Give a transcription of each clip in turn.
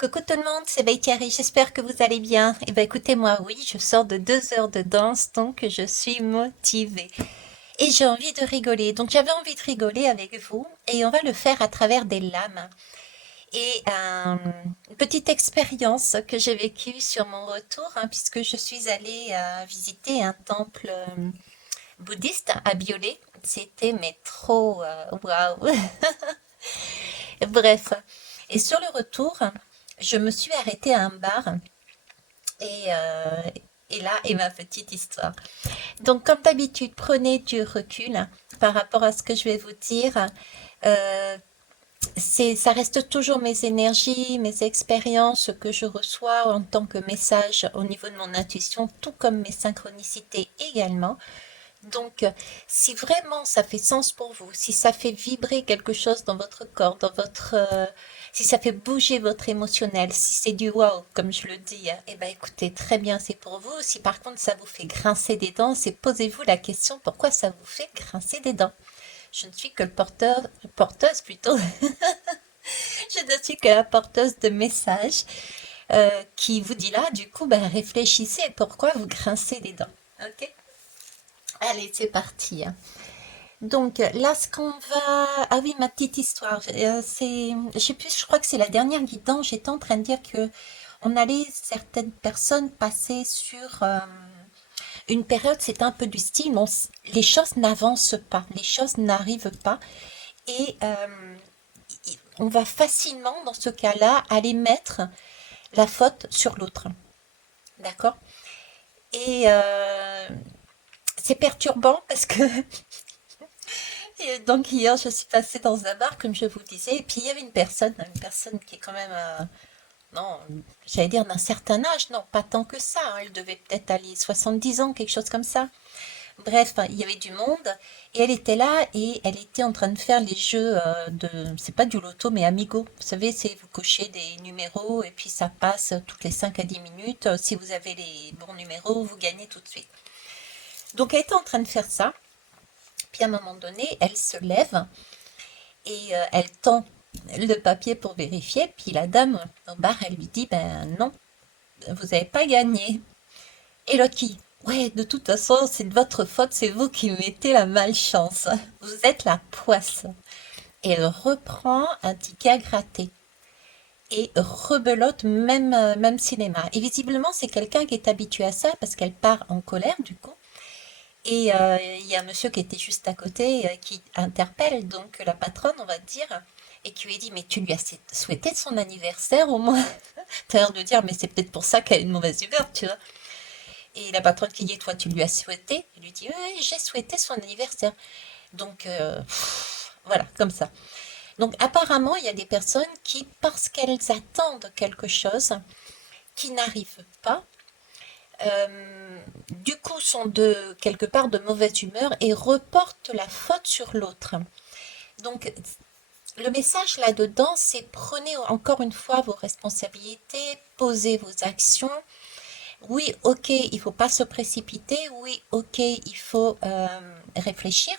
Coucou tout le monde, c'est Thierry, j'espère que vous allez bien. Eh ben écoutez, moi oui, je sors de 2 heures de danse, donc je suis motivée. Et j'ai envie de rigoler, donc j'avais envie de rigoler avec vous, et on va le faire à travers des lames. Et une petite expérience que j'ai vécue sur mon retour, hein, puisque je suis allée visiter un temple bouddhiste à Biolay. C'était mais trop waouh. Bref. Et sur le retour, je me suis arrêtée à un bar et, euh, et là est ma petite histoire. Donc, comme d'habitude, prenez du recul par rapport à ce que je vais vous dire. Euh, ça reste toujours mes énergies, mes expériences que je reçois en tant que message au niveau de mon intuition, tout comme mes synchronicités également. Donc, si vraiment ça fait sens pour vous, si ça fait vibrer quelque chose dans votre corps, si ça fait bouger votre émotionnel, si c'est du wow, comme je le dis, eh ben écoutez, très bien, c'est pour vous. Si par contre ça vous fait grincer des dents, c'est posez-vous la question pourquoi ça vous fait grincer des dents. Je ne suis que porteuse plutôt, je ne suis que la porteuse de messages qui vous dit là, du coup, ben réfléchissez pourquoi vous grincez des dents. Ok? Allez, c'est parti, hein. Donc là, ce qu'on va... Ah oui, ma petite histoire. Je sais plus, je crois que c'est la dernière guidance. J'étais en train de dire que on allait, certaines personnes, passer sur une période, c'est un peu du style, les choses n'avancent pas, les choses n'arrivent pas. Et on va facilement, dans ce cas-là, aller mettre la faute sur l'autre. D'accord? Et c'est perturbant parce que et donc hier, je suis passée dans un bar, comme je vous le disais, et puis il y avait une personne qui est quand même, non, j'allais dire d'un certain âge, non, pas tant que ça, hein, elle devait peut-être aller 70 ans, quelque chose comme ça. Bref, il y avait du monde, et elle était là, et elle était en train de faire les jeux c'est pas du loto, mais Amigo. Vous savez, c'est vous cochez des numéros, et puis ça passe toutes les 5 à 10 minutes. Si vous avez les bons numéros, vous gagnez tout de suite. Donc elle était en train de faire ça, puis à un moment donné, elle se lève, et elle tend le papier pour vérifier. Puis la dame au bar, elle lui dit, ben non, vous n'avez pas gagné. Et Lucky, ouais, de toute façon, c'est de votre faute, c'est vous qui mettez la malchance. Vous êtes la poisse. Et elle reprend un ticket à gratter. Et rebelote même cinéma. Et visiblement, c'est quelqu'un qui est habitué à ça parce qu'elle part en colère du coup. Et il y a un monsieur qui était juste à côté qui interpelle donc la patronne, on va dire, et qui lui dit, mais tu lui as souhaité son anniversaire au moins? T'as l'air de dire, mais c'est peut-être pour ça qu'elle a une mauvaise humeur, tu vois. Et la patronne qui dit, toi, tu lui as souhaité? Il lui dit, oui, oui, j'ai souhaité son anniversaire. Donc, voilà, comme ça. Donc, apparemment, il y a des personnes qui, parce qu'elles attendent quelque chose, qui n'arrivent pas, du coup, sont de quelque part de mauvaise humeur et reportent la faute sur l'autre. Donc, le message là-dedans, c'est prenez encore une fois vos responsabilités, posez vos actions. Oui, ok, il ne faut pas se précipiter. Oui, ok, il faut réfléchir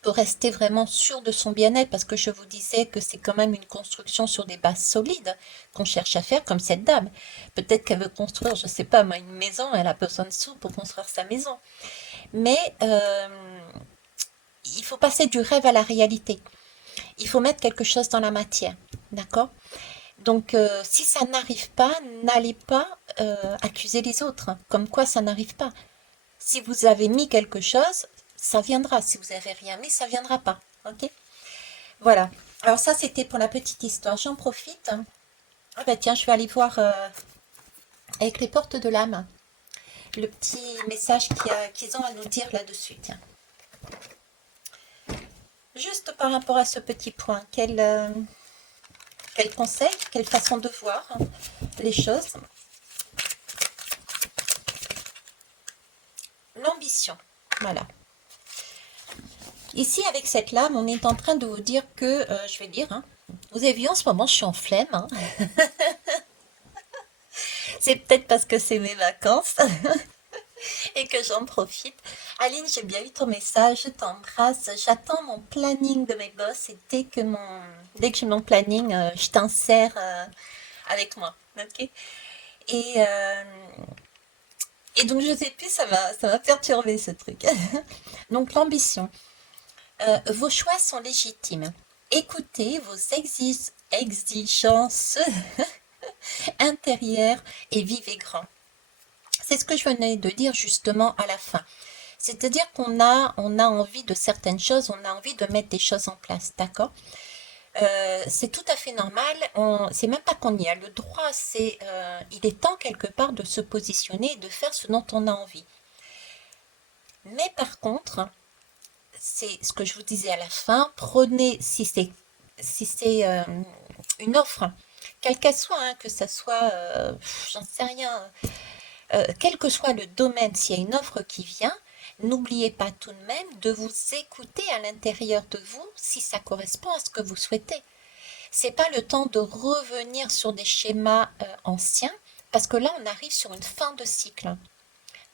pour rester vraiment sûr de son bien-être, parce que je vous disais que c'est quand même une construction sur des bases solides qu'on cherche à faire, comme cette dame. Peut-être qu'elle veut construire, je ne sais pas, moi, une maison, elle a besoin de sous pour construire sa maison. Mais il faut passer du rêve à la réalité. Il faut mettre quelque chose dans la matière, d'accord? Donc, si ça n'arrive pas, n'allez pas accuser les autres, comme quoi ça n'arrive pas. Si vous avez mis quelque chose, ça viendra. Si vous avez rien mis, ça viendra pas. Ok? Voilà. Alors ça, c'était pour la petite histoire. J'en profite. Ah bah tiens, je vais aller voir avec les portes de l'âme le petit message qu'ils ont à nous dire là-dessus. Tiens. Juste par rapport à ce petit point, quel conseil, quelle façon de voir les choses. L'ambition. Voilà. Ici, avec cette lame, on est en train de vous dire que, je vais dire, hein, vous avez vu en ce moment, je suis en flemme. Hein. C'est peut-être parce que c'est mes vacances et que j'en profite. Aline, j'ai bien eu ton message, je t'embrasse. J'attends mon planning de mes boss et dès que j'ai mon planning, je t'insère avec moi. Ok. Et, euh, et donc, je sais plus, ça m'a perturbé ce truc. Donc, l'ambition. Vos choix sont légitimes. Écoutez vos exigences intérieures et vivez grand. C'est ce que je venais de dire justement à la fin. C'est-à-dire on a envie de certaines choses, on a envie de mettre des choses en place, d'accord? C'est tout à fait normal. C'est même pas qu'on y a le droit, il est temps quelque part de se positionner et de faire ce dont on a envie. Mais par contre, c'est ce que je vous disais à la fin. Prenez si c'est une offre, quelle qu'elle soit, hein, que ça soit, j'en sais rien, quel que soit le domaine, s'il y a une offre qui vient, n'oubliez pas tout de même de vous écouter à l'intérieur de vous si ça correspond à ce que vous souhaitez. C'est pas le temps de revenir sur des schémas anciens, parce que là, on arrive sur une fin de cycle.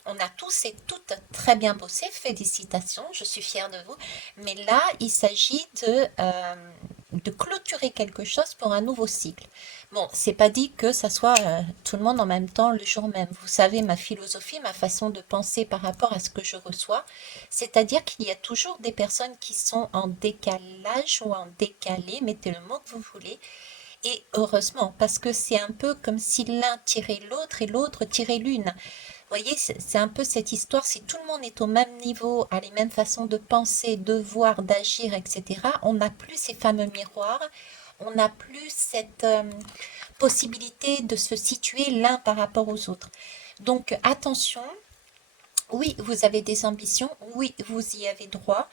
On a tous et toutes très bien bossé, félicitations, je suis fière de vous. Mais là, il s'agit de clôturer quelque chose pour un nouveau cycle. Bon, c'est pas dit que ça soit tout le monde en même temps le jour même. Vous savez ma philosophie, ma façon de penser par rapport à ce que je reçois, c'est-à-dire qu'il y a toujours des personnes qui sont en décalage ou en décalé, mettez le mot que vous voulez, et heureusement, parce que c'est un peu comme si l'un tirait l'autre et l'autre tirait l'une. Vous voyez, c'est un peu cette histoire, si tout le monde est au même niveau, a les mêmes façons de penser, de voir, d'agir, etc., on n'a plus ces fameux miroirs, on n'a plus cette possibilité de se situer l'un par rapport aux autres. Donc attention, oui, vous avez des ambitions, oui, vous y avez droit,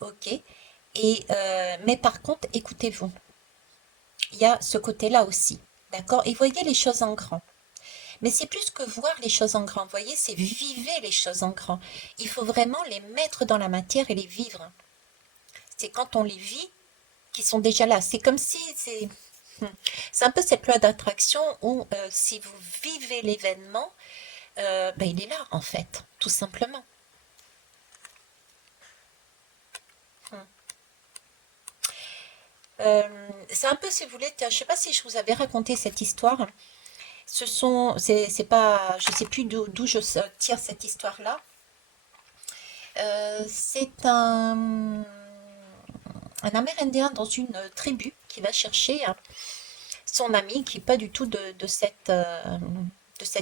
ok, mais par contre, écoutez-vous, il y a ce côté-là aussi, d'accord, et voyez les choses en grand. Mais c'est plus que voir les choses en grand, vous voyez, c'est vivre les choses en grand. Il faut vraiment les mettre dans la matière et les vivre. C'est quand on les vit qu'ils sont déjà là. C'est comme si c'est un peu cette loi d'attraction où si vous vivez l'événement, ben, il est là en fait, tout simplement. Hmm. C'est un peu, si vous voulez, tiens, je ne sais pas si je vous avais raconté cette histoire. C'est pas, je sais plus d'où je tire cette histoire-là. C'est un Amérindien dans une tribu qui va chercher son ami qui n'est pas du tout de cette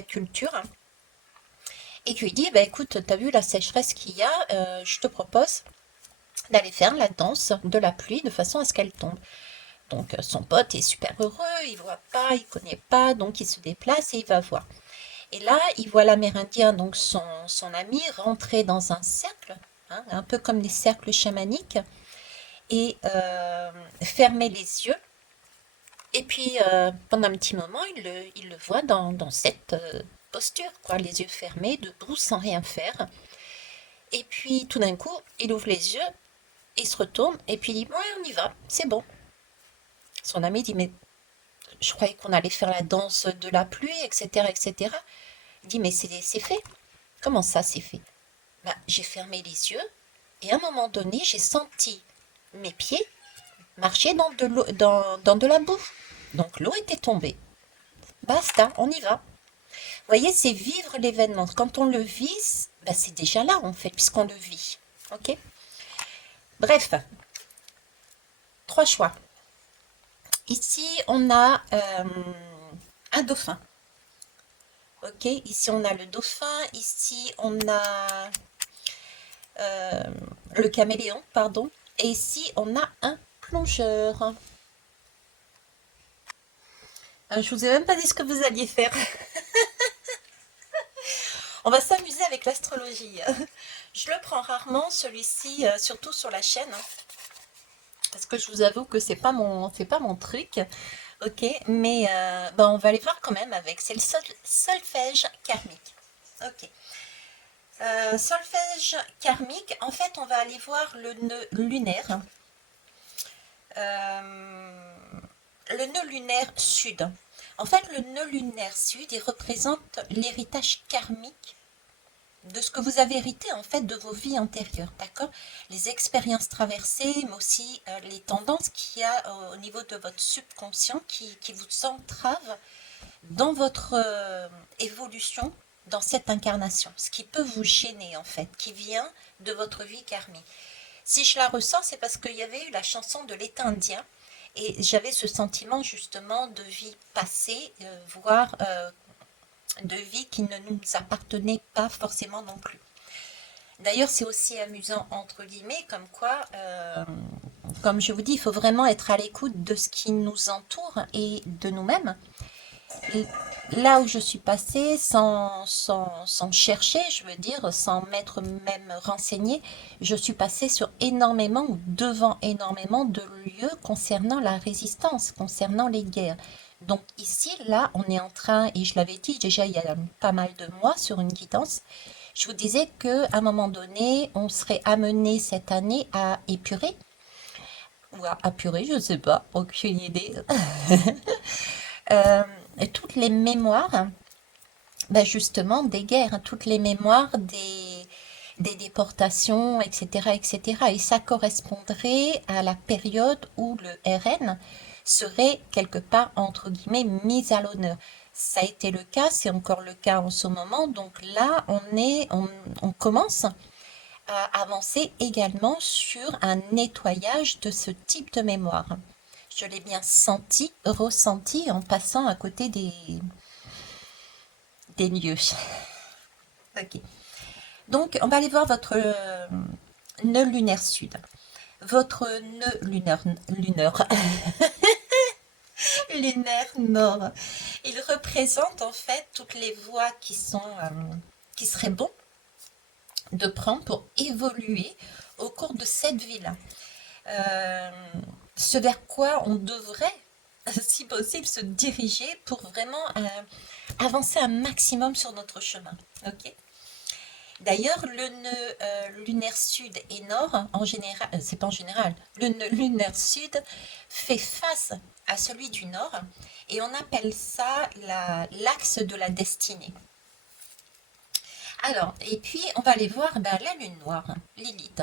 culture et qui lui dit, bah, écoute, t'as vu la sécheresse qu'il y a, je te propose d'aller faire la danse de la pluie de façon à ce qu'elle tombe. Donc son pote est super heureux, il voit pas, il connaît pas, donc il se déplace et il va voir. Et là, il voit l'Amérindien, donc son ami, rentrer dans un cercle, hein, un peu comme les cercles chamaniques, et fermer les yeux. Et puis, pendant un petit moment, il le voit dans cette posture, quoi, les yeux fermés, debout, sans rien faire. Et puis, tout d'un coup, il ouvre les yeux, il se retourne, et puis il dit, ouais, on y va, c'est bon. Son ami dit, mais je croyais qu'on allait faire la danse de la pluie, etc., etc. Il dit, mais c'est fait. Comment ça, c'est fait? Bah, j'ai fermé les yeux, et à un moment donné, j'ai senti mes pieds marcher dans de l'eau, dans de la boue. Donc l'eau était tombée. Basta, on y va. Vous voyez, c'est vivre l'événement. Quand on le vit, bah, c'est déjà là en fait, puisqu'on le vit. Ok. Bref, trois choix. Ici, on a un dauphin. Ok. Ici, on a le dauphin. Ici, on a euh, le caméléon, pardon. Et ici, on a un plongeur. Je vous ai même pas dit ce que vous alliez faire. On va s'amuser avec l'astrologie. Je le prends rarement, celui-ci, surtout sur la chaîne, hein, parce que je vous avoue que c'est pas mon truc. Ok, mais ben, on va aller voir quand même avec. C'est le solfège karmique. Ok. Solfège karmique, en fait, on va aller voir le nœud lunaire. Euh, le nœud lunaire sud. En fait, le nœud lunaire sud, il représente l'héritage karmique de ce que vous avez hérité en fait de vos vies antérieures, d'accord? Les expériences traversées, mais aussi les tendances qu'il y a au niveau de votre subconscient qui vous entravent dans votre évolution dans cette incarnation, ce qui peut vous gêner en fait, qui vient de votre vie karmique. Si je la ressens, c'est parce qu'il y avait eu la chanson de l'État indien et j'avais ce sentiment justement de vie passée, voire de vie qui ne nous appartenait pas forcément non plus. D'ailleurs, c'est aussi amusant, entre guillemets, comme quoi, comme je vous dis, il faut vraiment être à l'écoute de ce qui nous entoure et de nous-mêmes. Là où je suis passée, sans chercher, je veux dire, sans m'être même renseignée, je suis passée sur énormément ou devant énormément de lieux concernant la résistance, concernant les guerres. Donc ici, là, on est en train, et je l'avais dit déjà il y a pas mal de mois sur une guidance, je vous disais qu'à un moment donné, on serait amené cette année à épurer, ou à apurer, je ne sais pas, aucune idée, euh, toutes les mémoires, ben justement, des guerres, hein, toutes les mémoires des déportations, etc., etc. Et ça correspondrait à la période où le RN serait quelque part, entre guillemets, mis à l'honneur. Ça a été le cas, c'est encore le cas en ce moment. Donc là, on commence à avancer également sur un nettoyage de ce type de mémoire. Je l'ai bien senti, ressenti en passant à côté des lieux. Ok. Donc, on va aller voir votre nœud lunaire sud. Votre nœud lunaire lunaire nord. Il représente en fait toutes les voies qui seraient bon de prendre pour évoluer au cours de cette vie-là. Euh, ce vers quoi on devrait, si possible, se diriger pour vraiment avancer un maximum sur notre chemin. Ok. D'ailleurs, le nœud lunaire sud et nord, en général, c'est pas en général, le nœud lunaire sud fait face à celui du nord et on appelle ça l'axe de la destinée. Alors, et puis on va aller voir ben, la lune noire, Lilith.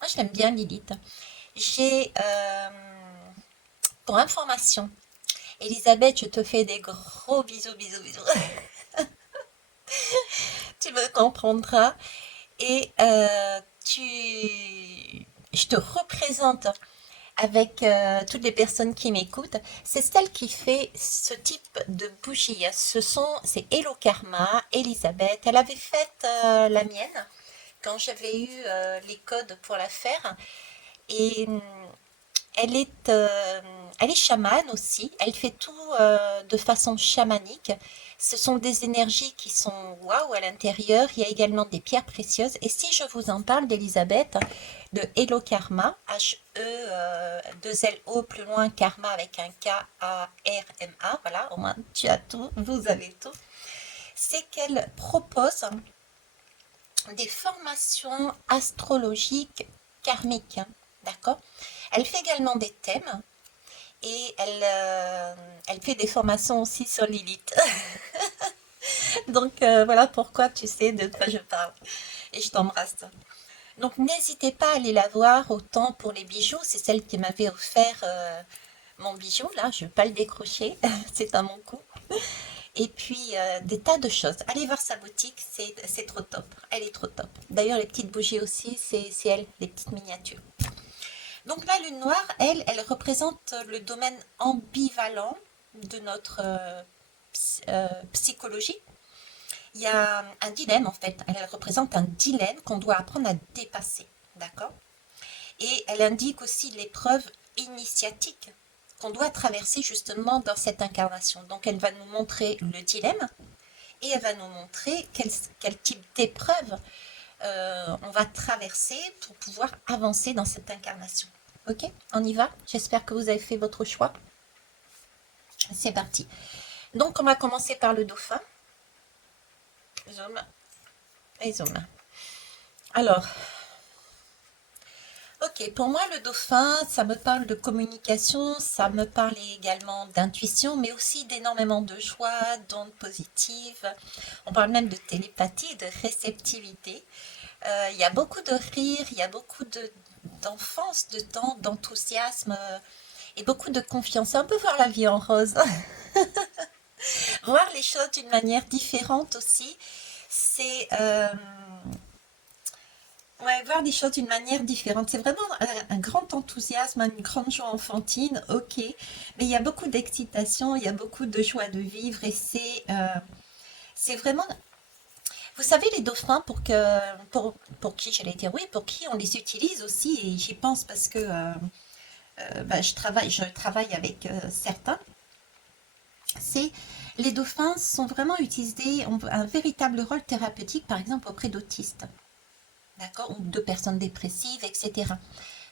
Moi, je l'aime bien Lilith. J'ai, pour information, Elisabeth, je te fais des gros bisous, bisous, bisous. Tu me comprendras. Et je te représente avec toutes les personnes qui m'écoutent. C'est celle qui fait ce type de bougie. C'est Hello Karma, Elisabeth. Elle avait fait la mienne quand j'avais eu les codes pour la faire. Et elle est chamane aussi. Elle fait tout de façon chamanique. Ce sont des énergies qui sont waouh à l'intérieur. Il y a également des pierres précieuses. Et si je vous en parle d'Elisabeth, de Hello Karma, H-E-2-L-O, plus loin, Karma avec un K-A-R-M-A, voilà, au moins tu as tout, vous avez tout, c'est qu'elle propose des formations astrologiques karmiques, d'accord? Elle fait également des thèmes et elle fait des formations aussi sur Lilith. Donc voilà pourquoi tu sais de quoi je parle. Et je t'embrasse. Donc n'hésitez pas à aller la voir, autant pour les bijoux, c'est celle qui m'avait offert mon bijou, là, je ne vais pas le décrocher, c'est à mon cou. Et puis des tas de choses. Allez voir sa boutique, c'est trop top, elle est trop top. D'ailleurs les petites bougies aussi, c'est elle, les petites miniatures. Donc la lune noire, elle représente le domaine ambivalent de notre psychologie. Il y a un dilemme en fait, elle représente un dilemme qu'on doit apprendre à dépasser, d'accord? Et elle indique aussi l'épreuve initiatique qu'on doit traverser justement dans cette incarnation. Donc elle va nous montrer le dilemme et elle va nous montrer quel type d'épreuve on va traverser pour pouvoir avancer dans cette incarnation. Ok, on y va. J'espère que vous avez fait votre choix. C'est parti. Donc on va commencer par le dauphin. Zoom et zoom. Alors, Ok, pour moi, le dauphin, ça me parle de communication, ça me parle également d'intuition, mais aussi d'énormément de joie, d'ondes positives. On parle même de télépathie, de réceptivité. Il y a beaucoup de rire, il y a beaucoup d'enfance dedans, d'enthousiasme et beaucoup de confiance. C'est un peu voir la vie en rose. Voir les choses d'une manière différente aussi. C'est ouais, voir les choses d'une manière différente. C'est vraiment un grand enthousiasme, une grande joie enfantine, ok. Mais il y a beaucoup d'excitation, il y a beaucoup de joie de vivre et c'est vraiment. Vous savez, les dauphins, pour qui, j'allais dire oui, pour qui on les utilise aussi, et j'y pense parce que bah, je travaille avec certains, c'est les dauphins sont vraiment utilisés, ont un véritable rôle thérapeutique, par exemple auprès d'autistes, d'accord, ou de personnes dépressives, etc.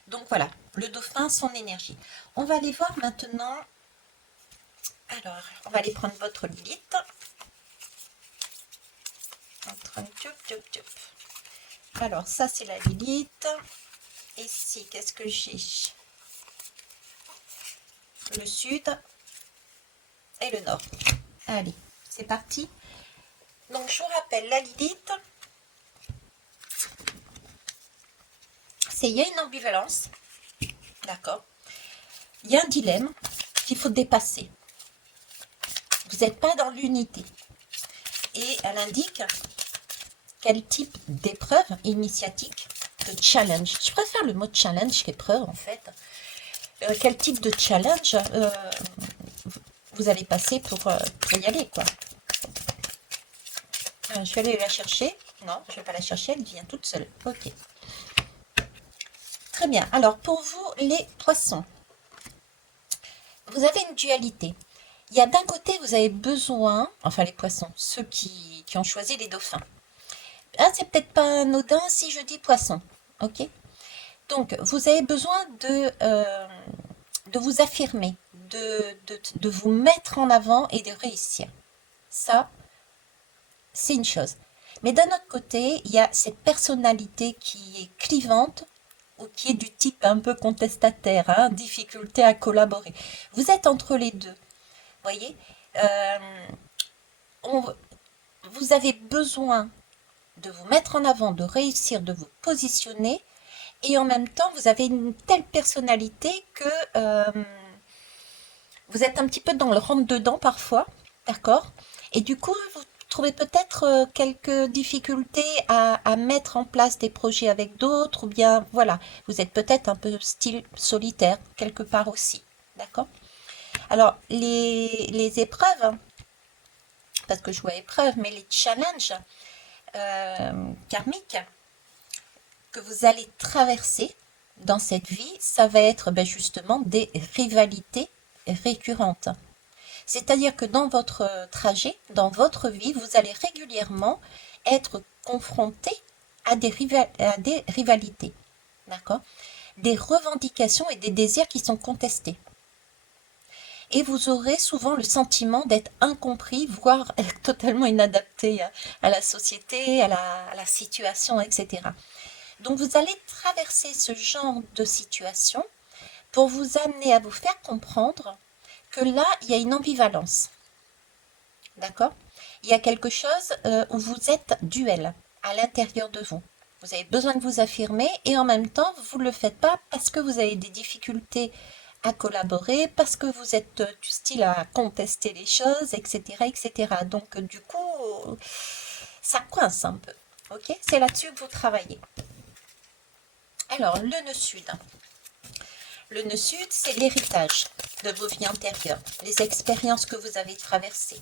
Donc voilà, le dauphin, son énergie. On va aller voir maintenant. Alors, on va aller prendre votre Lilith. Alors, ça, c'est la Lilith. Ici, qu'est-ce que j'ai? Le sud et le nord. Allez, c'est parti. Donc, je vous rappelle, la Lilith, il y a une ambivalence, d'accord? Il y a un dilemme qu'il faut dépasser. Vous n'êtes pas dans l'unité. Et elle indique quel type d'épreuve initiatique, de challenge. Je préfère le mot challenge qu'épreuve en fait. Quel type de challenge vous allez passer pour y aller, quoi. Je vais aller la chercher. Non, je ne vais pas la chercher, elle vient toute seule. Ok. Très bien. Alors, pour vous, les poissons, vous avez une dualité. Il y a d'un côté, vous avez besoin, enfin les poissons, ceux qui ont choisi les dauphins. Ah, c'est peut-être pas anodin si je dis poisson. Ok. Donc, vous avez besoin de vous affirmer, de vous mettre en avant et de réussir. Ça, c'est une chose. Mais d'un autre côté, il y a cette personnalité qui est clivante ou qui est du type un peu contestataire, hein, difficulté à collaborer. Vous êtes entre les deux. Voyez, vous avez besoin de vous mettre en avant, de réussir, de vous positionner, et en même temps, vous avez une telle personnalité que vous êtes un petit peu dans le rentre-dedans parfois, d'accord? Et du coup, vous trouvez peut-être quelques difficultés à mettre en place des projets avec d'autres, ou bien, voilà, vous êtes peut-être un peu style solitaire, quelque part aussi, d'accord? Alors, les épreuves, parce que je vois épreuves, mais les challenges karmiques que vous allez traverser dans cette vie, ça va être ben, justement des rivalités récurrentes. C'est-à-dire que dans votre trajet, dans votre vie, vous allez régulièrement être confronté à des rivalités, d'accord? Des revendications et des désirs qui sont contestés. Et vous aurez souvent le sentiment d'être incompris, voire totalement inadapté à la société, à la situation, etc. Donc vous allez traverser ce genre de situation pour vous amener à vous faire comprendre que là, il y a une ambivalence. D'accord? Il y a quelque chose où vous êtes duel à l'intérieur de vous. Vous avez besoin de vous affirmer et en même temps, vous ne le faites pas parce que vous avez des difficultés à collaborer, parce que vous êtes du style à contester les choses, etc., etc. Donc, du coup, ça coince un peu. Ok? C'est là-dessus que vous travaillez. Alors, le nœud sud. Le nœud sud, c'est l'héritage de vos vies antérieures, les expériences que vous avez traversées,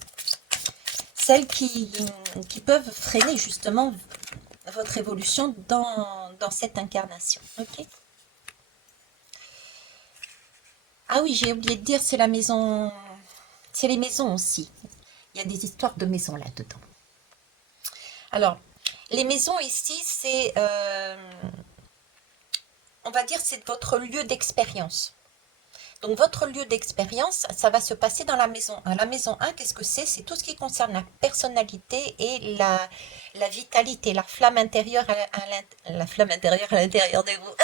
celles qui peuvent freiner justement votre évolution dans cette incarnation. Ok? Ah oui, j'ai oublié de dire, c'est la maison, c'est les maisons aussi. Il y a des histoires de maisons là-dedans. Alors, les maisons ici, c'est, on va dire, c'est votre lieu d'expérience. Donc, votre lieu d'expérience, ça va se passer dans la maison 1. La maison 1, qu'est-ce que c'est? C'est tout ce qui concerne la personnalité et la vitalité, la flamme intérieure à l'intérieur de vous.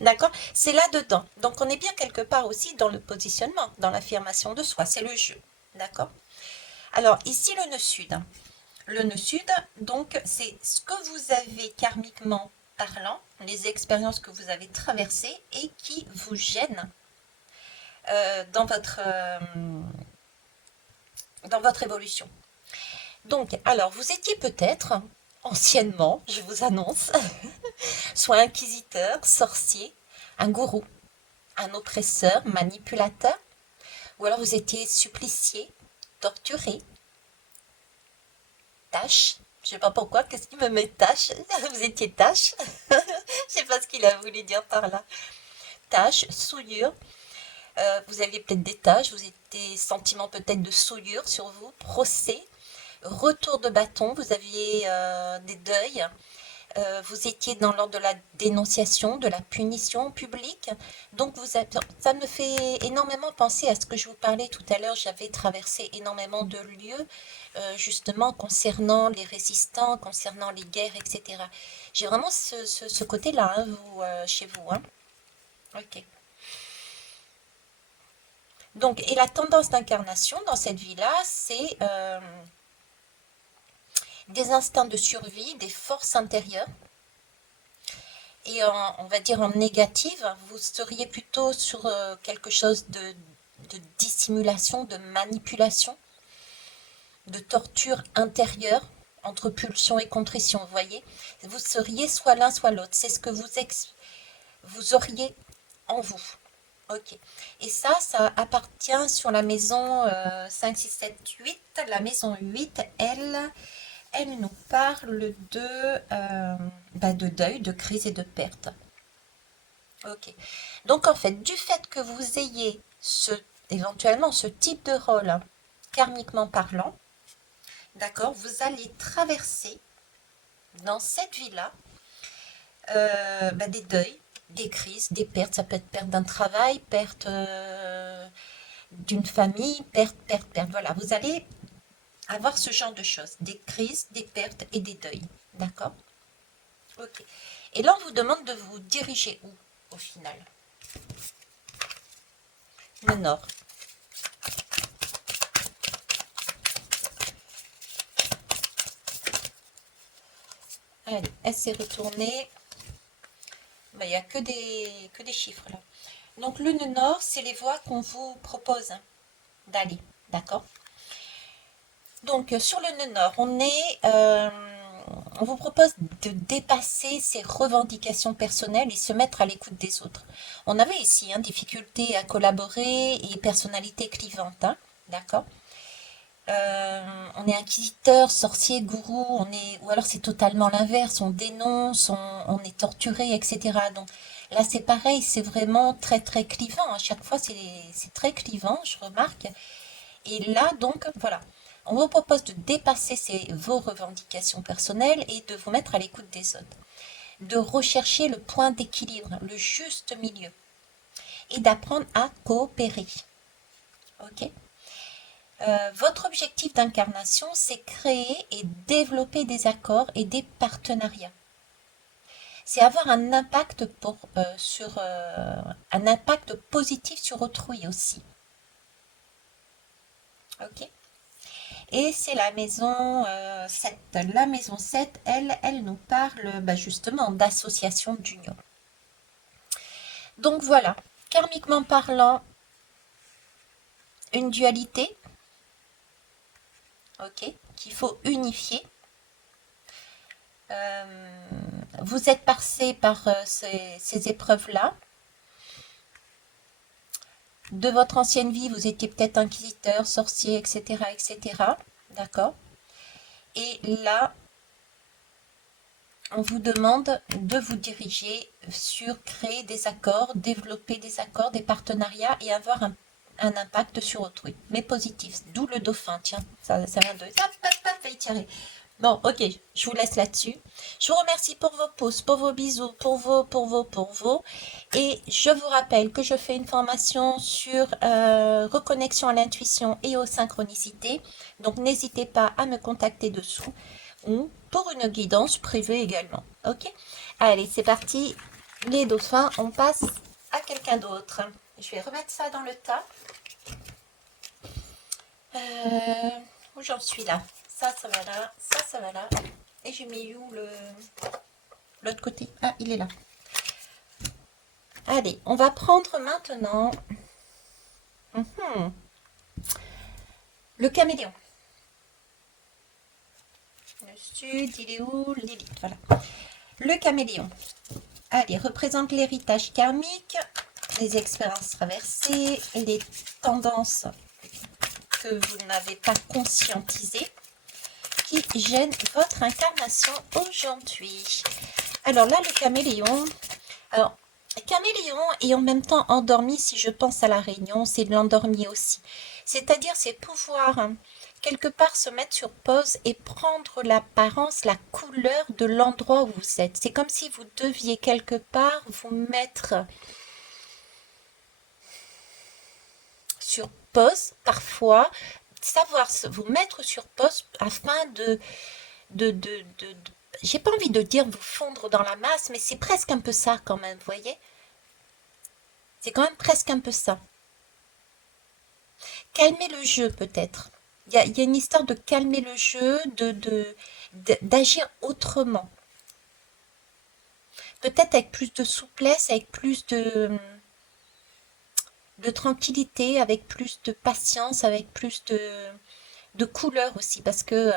D'accord? C'est là-dedans. Donc, on est bien quelque part aussi dans le positionnement, dans l'affirmation de soi. C'est le jeu. D'accord? Alors, ici, le nœud sud. Le nœud sud, donc, c'est ce que vous avez karmiquement parlant, les expériences que vous avez traversées et qui vous gênent dans votre évolution. Donc, alors, vous étiez peut-être, anciennement, je vous annonce, soit inquisiteur, sorcier, un gourou, un oppresseur, manipulateur, ou alors vous étiez supplicié, torturé, tâche. Je sais pas pourquoi, qu'est-ce qu'il me met tâche? Vous étiez tâche. Je sais pas ce qu'il a voulu dire par là. Tâche, souillure. Vous aviez peut-être des tâches, vous étiez sentiment peut-être de souillure sur vous, procès, retour de bâton, vous aviez des deuils, vous étiez dans l'ordre de la dénonciation, de la punition publique. Donc ça me fait énormément penser à ce que je vous parlais tout à l'heure. J'avais traversé énormément de lieux, justement concernant les résistants, concernant les guerres, etc. J'ai vraiment ce côté-là, hein, chez vous. Hein. Ok. Donc, et la tendance d'incarnation dans cette vie-là, c'est des instincts de survie, des forces intérieures. Et on va dire en négative, vous seriez plutôt sur quelque chose de dissimulation, de manipulation, de torture intérieure entre pulsion et contrition, vous voyez. Vous seriez soit l'un, soit l'autre. C'est ce que vous auriez en vous. Ok. Et ça appartient sur la maison 5, 6, 7, 8. La maison 8, elle nous parle de deuil, de crise et de perte. Ok. Donc en fait, du fait que vous ayez éventuellement ce type de rôle, hein, karmiquement parlant, d'accord, vous allez traverser dans cette vie-là des deuils, des crises, des pertes. Ça peut être perte d'un travail, perte d'une famille, perte. Voilà, vous allez avoir ce genre de choses, des crises, des pertes et des deuils. D'accord? Ok. Et là, on vous demande de vous diriger où, au final? Le nord. Allez, elle s'est retournée. Il n'y a que des chiffres là. Donc, le nord, c'est les voies qu'on vous propose d'aller. D'accord? Donc, sur le nœud nord, on vous propose de dépasser ses revendications personnelles et se mettre à l'écoute des autres. On avait ici difficulté à collaborer et personnalité clivante, hein, d'accord. On est inquisiteur, sorcier, gourou, ou alors c'est totalement l'inverse, on dénonce, on est torturé, etc. Donc là c'est pareil, c'est vraiment très très clivant. À chaque fois c'est très clivant, je remarque. Et là donc voilà, on vous propose de dépasser vos revendications personnelles et de vous mettre à l'écoute des autres, de rechercher le point d'équilibre, le juste milieu, et d'apprendre à coopérer. Ok? Votre objectif d'incarnation, c'est créer et développer des accords et des partenariats. C'est avoir un impact un impact positif sur autrui aussi. Ok. Et c'est la maison 7. La maison 7, elle nous parle justement d'association d'union. Donc voilà, karmiquement parlant, une dualité, ok, qu'il faut unifier. Vous êtes passé par ces épreuves-là. De votre ancienne vie, vous étiez peut-être inquisiteur, sorcier, etc., etc. D'accord? Et là, on vous demande de vous diriger sur créer des accords, développer des accords, des partenariats et avoir un impact sur autrui, mais positif. D'où le dauphin, tiens, ça vient de... Hop, tirer. Bon, ok, je vous laisse là-dessus. Je vous remercie pour vos pouces, pour vos bisous, pour vos. Et je vous rappelle que je fais une formation sur reconnexion à l'intuition et aux synchronicités. Donc, n'hésitez pas à me contacter dessous. ou pour une guidance privée également. Ok? Allez, c'est parti. Les dauphins, on passe à quelqu'un d'autre. Je vais remettre ça dans le tas. Où j'en suis là? Ça va là. Ça va là. Et j'ai mis où l'autre côté? Ah, il est là. Allez, on va prendre maintenant le caméléon. Le sud, il est où? Lilith, voilà. Le caméléon. Allez, représente l'héritage karmique, les expériences traversées, les tendances que vous n'avez pas conscientisées qui gênent votre incarnation aujourd'hui. Alors là, le caméléon. Alors, caméléon et en même temps endormi, si je pense à la réunion, c'est de l'endormi aussi. C'est-à-dire, c'est pouvoir quelque part se mettre sur pause et prendre l'apparence, la couleur de l'endroit où vous êtes. C'est comme si vous deviez quelque part vous mettre sur pause, parfois, savoir vous mettre sur pause afin j'ai pas envie de dire vous fondre dans la masse, mais c'est presque un peu ça quand même, vous voyez? C'est quand même presque un peu ça. Calmer le jeu peut-être. Il y a une histoire de calmer le jeu, d'agir autrement. Peut-être avec plus de souplesse, avec plus de tranquillité, avec plus de patience, avec plus de couleur aussi. Parce que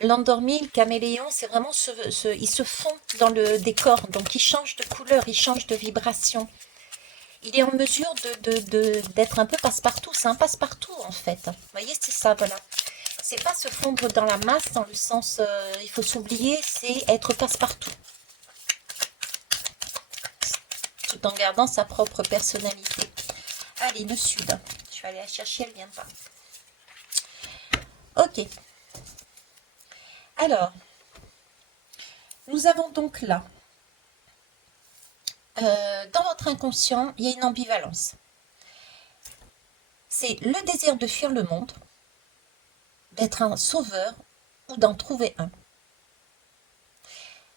l'endormi, le caméléon, c'est vraiment il se fond dans le décor. Donc il change de couleur, il change de vibration. Il est en mesure d'être un peu passe-partout. C'est un passe-partout en fait. Vous voyez, c'est ça, voilà. C'est pas se fondre dans la masse dans le sens il faut s'oublier, c'est être passe-partout. Tout en gardant sa propre personnalité. Allez, le sud. Je vais aller la chercher, elle vient pas. Ok. Alors, nous avons donc là, dans votre inconscient, il y a une ambivalence. C'est le désir de fuir le monde, d'être un sauveur ou d'en trouver un.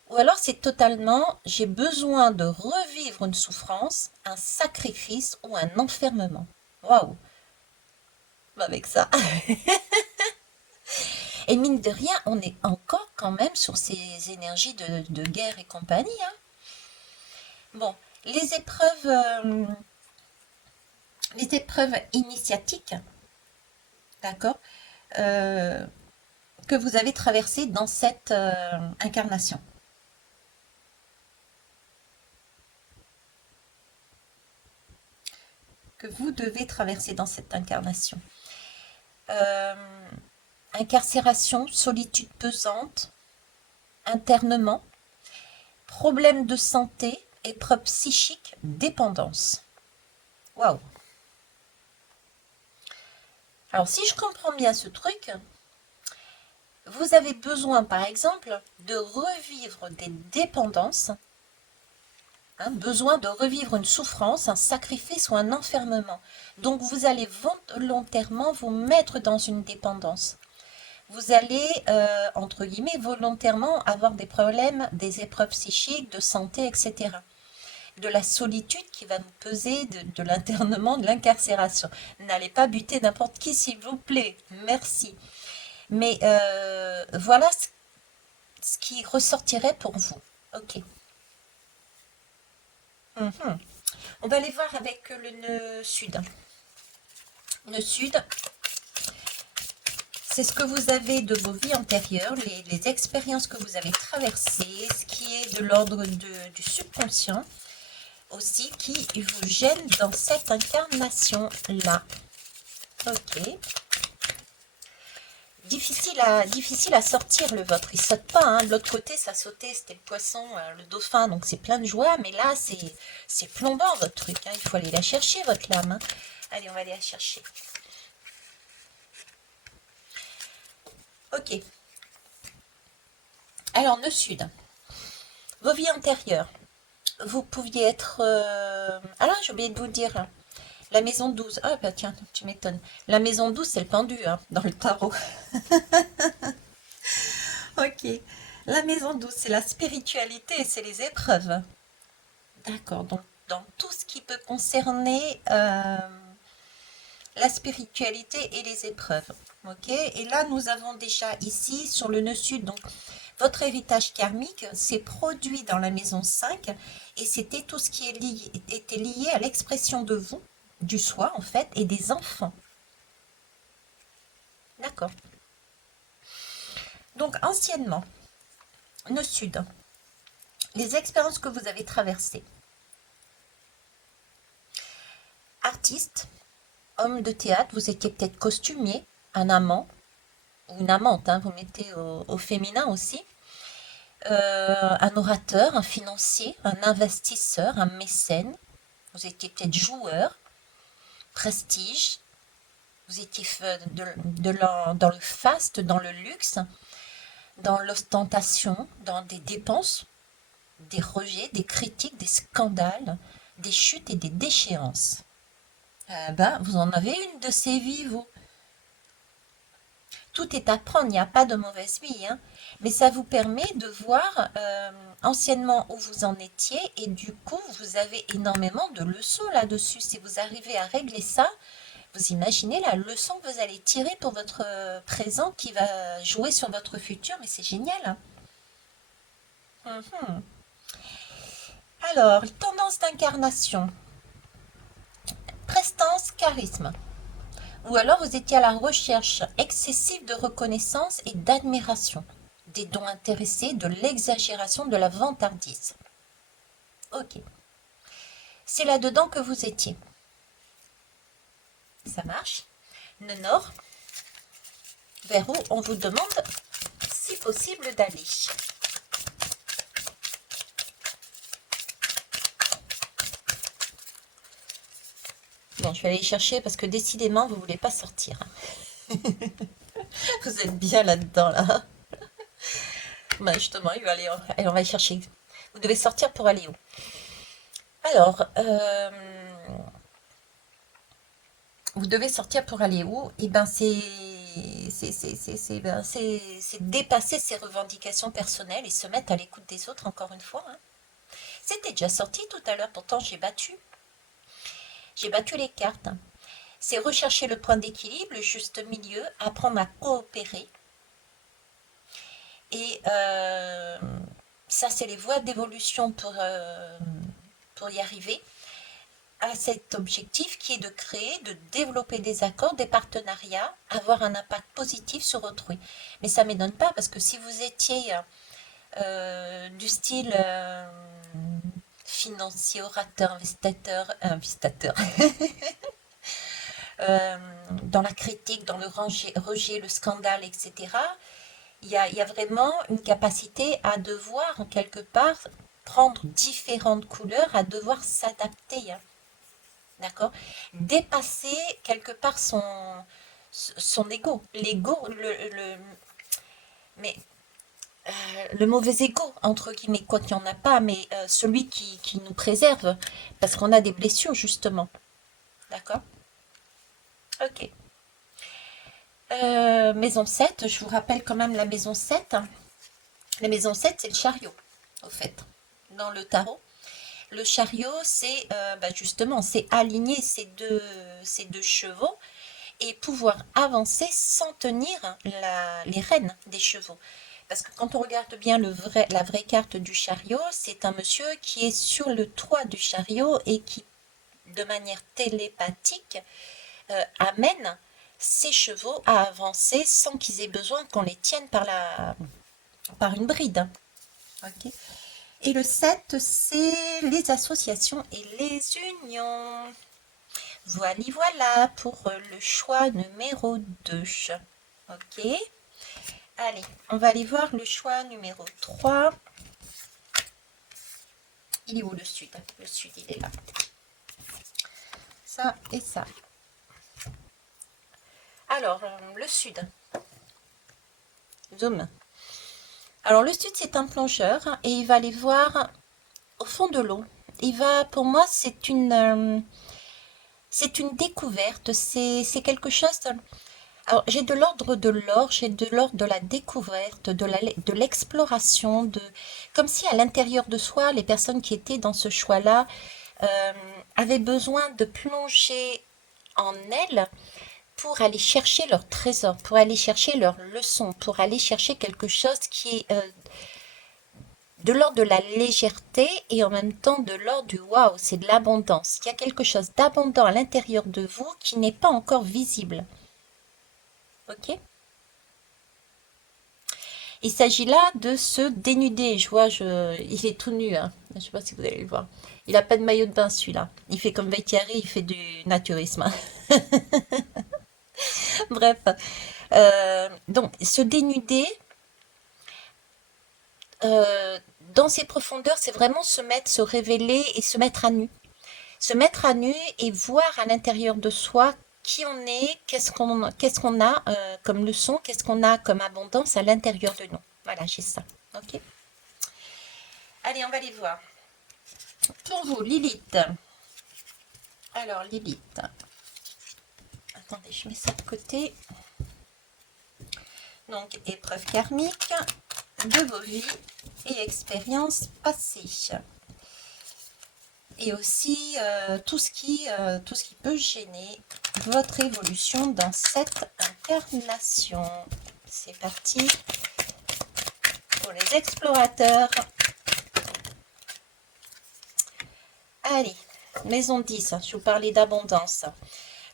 Ou alors c'est totalement, j'ai besoin de revivre une souffrance, un sacrifice ou un enfermement. Waouh! Avec ça. Et mine de rien, on est encore quand même sur ces énergies de guerre et compagnie. Hein. Bon, les épreuves initiatiques, d'accord, que vous avez traversées dans cette incarnation. Que vous devez traverser dans cette incarnation. Incarcération, solitude pesante, internement, problèmes de santé, épreuves psychiques, dépendance. Waouh! Alors, si je comprends bien ce truc, vous avez besoin, par exemple, de revivre des dépendances, besoin de revivre une souffrance, un sacrifice ou un enfermement. Donc, vous allez volontairement vous mettre dans une dépendance. Vous allez, entre guillemets, volontairement avoir des problèmes, des épreuves psychiques, de santé, etc. De la solitude qui va vous peser, de l'internement, de l'incarcération. N'allez pas buter n'importe qui, s'il vous plaît. Merci. Mais voilà ce qui ressortirait pour vous. Ok. On va aller voir avec le nœud sud. Nœud sud, c'est ce que vous avez de vos vies antérieures, les expériences que vous avez traversées, ce qui est de l'ordre du subconscient aussi, qui vous gêne dans cette incarnation-là. Ok. Difficile à sortir le vôtre. Il saute pas. Hein. De l'autre côté, ça sautait, c'était le poisson, le dauphin, donc c'est plein de joie. Mais là, c'est plombant votre truc. Hein. Il faut aller la chercher, votre lame. Hein. Allez, on va aller la chercher. Ok. Alors, nœud sud. Vos vies antérieures. Vous pouviez être... Ah là, j'ai oublié de vous dire. Là. La maison 12. Ah bah tiens, tu m'étonnes. La maison 12, c'est le pendu hein, dans le tarot. Ok. La maison 12, c'est la spiritualité et c'est les épreuves. D'accord. Donc, dans tout ce qui peut concerner la spiritualité et les épreuves. Ok. Et là, nous avons déjà ici, sur le nœud sud, donc votre héritage karmique s'est produit dans la maison 5 et c'était tout ce qui était lié à l'expression de vous, du soi en fait, et des enfants. D'accord. Donc, anciennement, nœud sud, les expériences que vous avez traversées. Artiste, homme de théâtre, vous étiez peut-être costumier, un amant, ou une amante, hein, vous mettez au féminin aussi. Un orateur, un financier, un investisseur, un mécène. Vous étiez peut-être joueur, prestige. Vous étiez dans le faste, dans le luxe, dans l'ostentation, dans des dépenses, des rejets, des critiques, des scandales, des chutes et des déchéances. Vous en avez une de ces vies, vous. Tout est à prendre, il n'y a pas de mauvaise vie, hein. Mais ça vous permet de voir anciennement où vous en étiez et du coup, vous avez énormément de leçons là-dessus. Si vous arrivez à régler ça, vous imaginez la leçon que vous allez tirer pour votre présent qui va jouer sur votre futur, mais c'est génial, hein. Mhm. Alors, tendance d'incarnation, prestance, charisme. Ou alors vous étiez à la recherche excessive de reconnaissance et d'admiration, des dons intéressés, de l'exagération, de la vantardise. Ok. C'est là-dedans que vous étiez. Ça marche. Le nord, vers où on vous demande, si possible, d'aller. Bon, je vais aller chercher parce que décidément, vous ne voulez pas sortir. Vous êtes bien là-dedans, là. Justement, il va aller, allez, on va y chercher. Vous devez sortir pour aller où? Alors, vous devez sortir pour aller où? Eh ben, c'est dépasser ses revendications personnelles et se mettre à l'écoute des autres, encore une fois, hein. C'était déjà sorti tout à l'heure, pourtant j'ai battu. J'ai battu les cartes. C'est rechercher le point d'équilibre, le juste milieu, apprendre à coopérer. Et ça, c'est les voies d'évolution pour y arriver à cet objectif qui est de créer, de développer des accords, des partenariats, avoir un impact positif sur autrui. Mais ça ne m'étonne pas parce que si vous étiez du style financier, orateur, investisseur, dans la critique, dans le rejet, le scandale, etc., il y a vraiment une capacité à devoir, en quelque part, prendre différentes couleurs, à devoir s'adapter, hein. D'accord? Dépasser quelque part son ego. L'ego, mais le mauvais ego, entre guillemets, quoi qu'il n'y en a pas, mais celui qui nous préserve, parce qu'on a des blessures, justement. D'accord? Ok. Maison 7, je vous rappelle quand même la maison 7. La maison 7, c'est le chariot, au fait, dans le tarot. Le chariot, c'est justement, c'est aligner ces deux chevaux et pouvoir avancer sans tenir les rênes des chevaux. Parce que quand on regarde bien la vraie carte du chariot, c'est un monsieur qui est sur le toit du chariot et qui, de manière télépathique, amène ses chevaux à avancer sans qu'ils aient besoin qu'on les tienne par une bride. Ok. Et le 7, c'est les associations et les unions. Voilà pour le choix numéro 2. Ok. Allez, on va aller voir le choix numéro 3. Il est où le sud? Le sud, il est là. Ça et ça. Alors, le sud. Zoom. Alors, le sud, c'est un plongeur et il va aller voir au fond de l'eau. Pour moi, c'est une découverte, c'est quelque chose. Alors, j'ai de l'ordre de l'or, j'ai de l'ordre de la découverte, de l'exploration, comme si à l'intérieur de soi, les personnes qui étaient dans ce choix-là euh, avaient besoin de plonger en elles pour aller chercher leur trésor, pour aller chercher leur leçon, pour aller chercher quelque chose qui est de l'ordre de la légèreté et en même temps de l'ordre du waouh, c'est de l'abondance. Il y a quelque chose d'abondant à l'intérieur de vous qui n'est pas encore visible. Ok? Il s'agit là de se dénuder. Je vois, il est tout nu, hein. Je ne sais pas si vous allez le voir. Il n'a pas de maillot de bain, celui-là. Il fait comme Vecchiari, il fait du naturisme. Bref. Donc, se dénuder, euh, dans ses profondeurs, c'est vraiment se mettre, se révéler et se mettre à nu. Se mettre à nu et voir à l'intérieur de soi qui on est, qu'est-ce qu'on a comme leçon, qu'est-ce qu'on a comme abondance à l'intérieur de nous. Voilà, j'ai ça. Ok. Allez, on va les voir. Pour vous, Lilith. Alors, Lilith. Attendez, je mets ça de côté. Donc, épreuve karmique de vos vies et expériences passées. Et aussi tout ce qui peut gêner votre évolution dans cette incarnation. C'est parti pour les explorateurs. Allez, maison 10, je vous parlais d'abondance.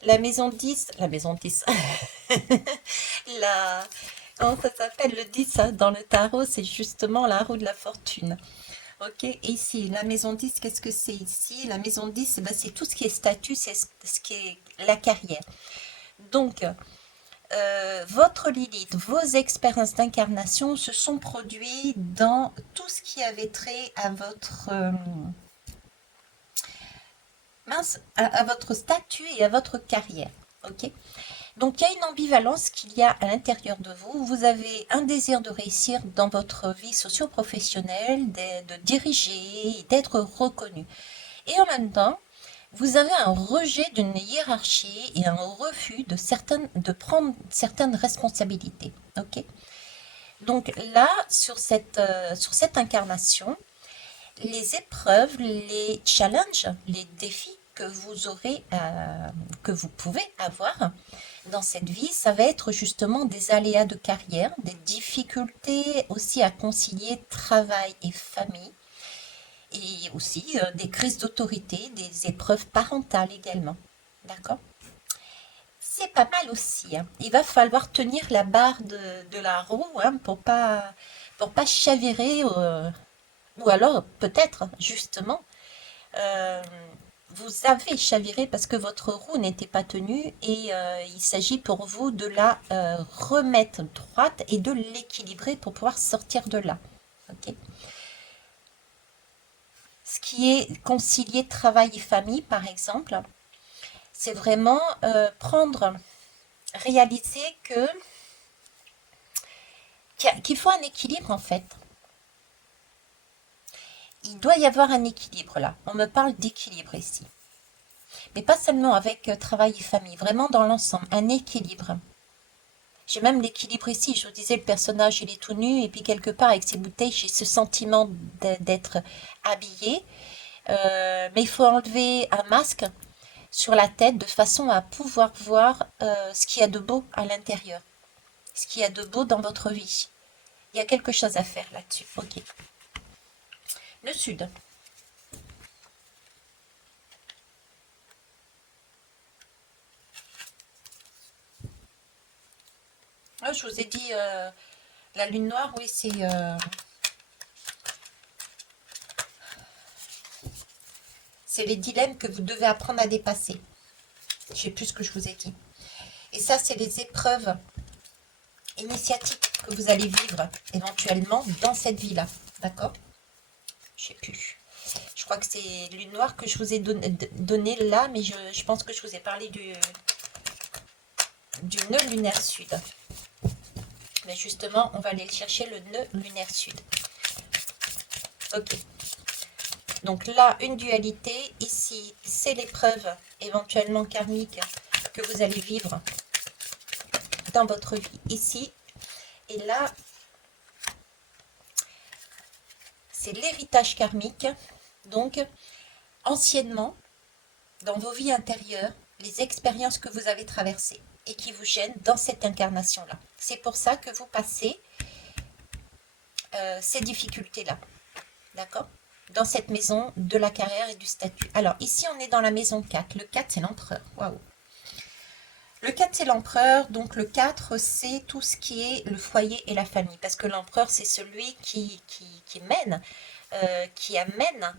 La maison 10, comment ça s'appelle le 10 hein, dans le tarot, c'est justement la roue de la fortune. Ok, et ici, la maison 10, qu'est-ce que c'est ici? La maison 10, ben, c'est tout ce qui est statut, c'est ce qui est la carrière. Donc, votre Lilith, vos expériences d'incarnation se sont produits dans tout ce qui avait trait à votre à votre statut et à votre carrière. Ok. Donc il y a une ambivalence qu'il y a à l'intérieur de vous. Vous avez un désir de réussir dans votre vie socio-professionnelle, de diriger, d'être reconnu. Et en même temps, vous avez un rejet d'une hiérarchie et un refus de prendre certaines responsabilités. Ok. Donc là, sur cette incarnation, les épreuves, les challenges, les défis que vous aurez, que vous pouvez avoir dans cette vie, ça va être justement des aléas de carrière, des difficultés aussi à concilier travail et famille, et aussi des crises d'autorité, des épreuves parentales également. D'accord? C'est pas mal aussi, hein. Il va falloir tenir la barre de la roue hein, pour pas chavirer, ou alors peut-être justement euh, vous avez chaviré parce que votre roue n'était pas tenue et il s'agit pour vous de la remettre droite et de l'équilibrer pour pouvoir sortir de là. Ok. Ce qui est concilier travail et famille, par exemple, c'est vraiment réaliser qu'il faut un équilibre en fait. Il doit y avoir un équilibre là. On me parle d'équilibre ici. Mais pas seulement avec travail et famille, vraiment dans l'ensemble, un équilibre. J'ai même l'équilibre ici, je vous disais, le personnage il est tout nu et puis quelque part avec ses bouteilles, j'ai ce sentiment d'être habillé. Mais il faut enlever un masque sur la tête de façon à pouvoir voir ce qu'il y a de beau à l'intérieur, ce qu'il y a de beau dans votre vie. Il y a quelque chose à faire là-dessus. Ok. Le sud. Ah, je vous ai dit la lune noire, oui, c'est les dilemmes que vous devez apprendre à dépasser. Je sais plus ce que je vous ai dit. Et ça, c'est les épreuves initiatiques que vous allez vivre éventuellement dans cette vie-là. D'accord? Je sais plus. Je crois que c'est lune noire que je vous ai donné là, mais je pense que je vous ai parlé du nœud lunaire sud. Mais justement, on va aller chercher le nœud lunaire sud. Ok. Donc là, une dualité. Ici, c'est l'épreuve éventuellement karmique que vous allez vivre dans votre vie. Ici, et là, c'est l'héritage karmique. Donc, anciennement, dans vos vies intérieures, les expériences que vous avez traversées et qui vous gênent dans cette incarnation-là. C'est pour ça que vous passez ces difficultés-là. D'accord? Dans cette maison de la carrière et du statut. Alors, ici, on est dans la maison 4. Le 4, c'est l'empereur. Waouh! Le 4, c'est l'empereur. Donc, le 4, c'est tout ce qui est le foyer et la famille. Parce que l'empereur, c'est celui qui mène, qui amène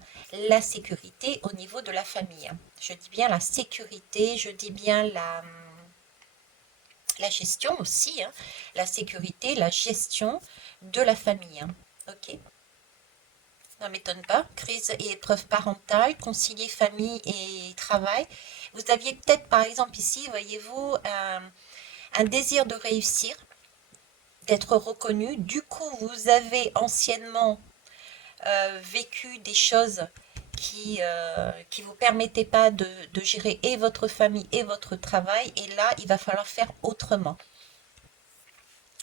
la sécurité au niveau de la famille. Je dis bien la sécurité, je dis bien la gestion aussi. Hein. La sécurité, la gestion de la famille. Hein. Ok? Ça m'étonne pas. Crise et épreuve parentale, concilier famille et travail. Vous aviez peut-être, par exemple, ici, voyez-vous, un désir de réussir, d'être reconnu. Du coup, vous avez anciennement vécu des choses qui vous permettaient pas de gérer et votre famille et votre travail. Et là, il va falloir faire autrement.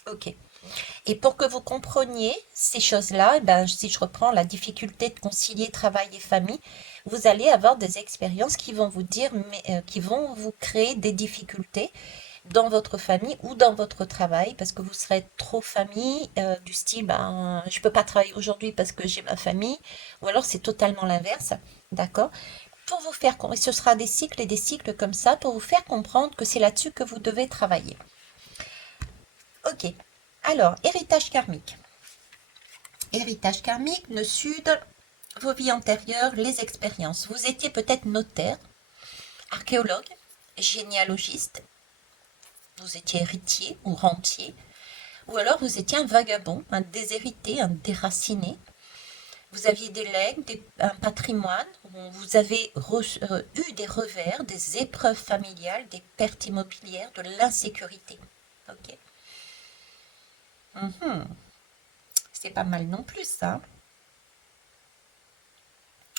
Ok. Et pour que vous compreniez ces choses-là, ben, si je reprends la difficulté de concilier travail et famille, vous allez avoir des expériences qui vont vous dire, qui vont vous créer des difficultés dans votre famille ou dans votre travail, parce que vous serez trop famille, du style, ben, je ne peux pas travailler aujourd'hui parce que j'ai ma famille, ou alors c'est totalement l'inverse, d'accord? Pour vous faire, et ce sera des cycles et des cycles comme ça, pour vous faire comprendre que c'est là-dessus que vous devez travailler. Ok. Alors, héritage karmique. Héritage karmique, le sud, vos vies antérieures, les expériences. Vous étiez peut-être notaire, archéologue, généalogiste, vous étiez héritier ou rentier, ou alors vous étiez un vagabond, un déshérité, un déraciné. Vous aviez des legs, un patrimoine, vous avez eu des revers, des épreuves familiales, des pertes immobilières, de l'insécurité. Ok. C'est pas mal non plus, ça.